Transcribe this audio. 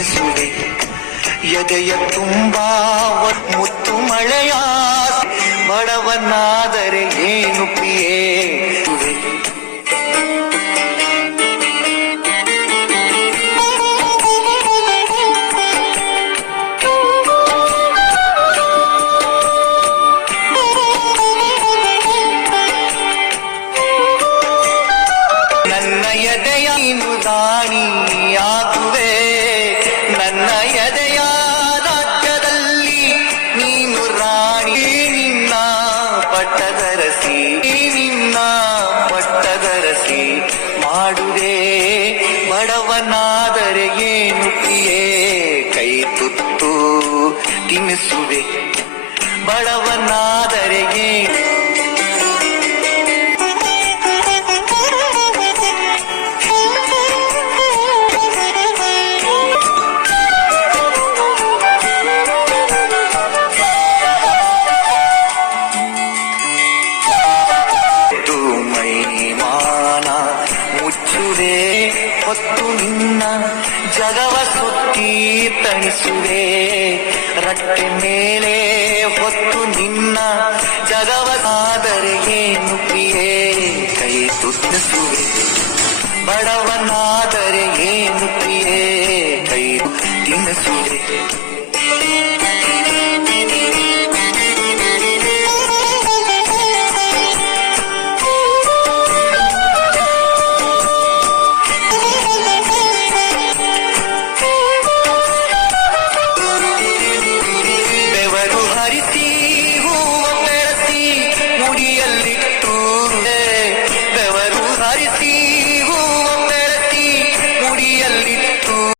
ತಿನ್ನಿಸುವೆ ಎದೆಯ ತುಂಬಾ ಮುತ್ತು ಮಳೆಯ ಬಡವನಾದರೆ ಏನು ಪ್ರಿಯೇ ನನ್ನ ಎದೆಯ ನೀನು ರಾಣಿಯಾಗುವೆ ನನ್ನ ಎದೆಯ ರಾಜ್ಯದಲ್ಲಿ ನೀನು ರಾಣಿ ನಿನ್ನ ಪಟ್ಟದರಸಿ ಮಾಡುವೆ ಬಡವನಾದರೆ ಏನು ಪ್ರಿಯೇ ಕೈ ತುತ್ತು ತಿನ್ನಿಸುವೆ ಬಡವನಾದರೆ ಏನು ಮುಚ್ಚುವೆ ಹೊತ್ತು ನಿನ್ನ ಜಗವ ಸುತ್ತಿ ತಣಿಸುವೆ ರಟ್ಟೆ ಮೇಲೆ ಹೊತ್ತು ನಿನ್ನ ಜಗವನಾದರೆ ಏನು ಪ್ರಿಯೇ ಕೈ ತುತ್ತಿಸುವೆ ಬಡವನಾದರೆ ಏನು ಪ್ರಿಯೇ ಕೈ ತಿನ್ನಿಸುವೆ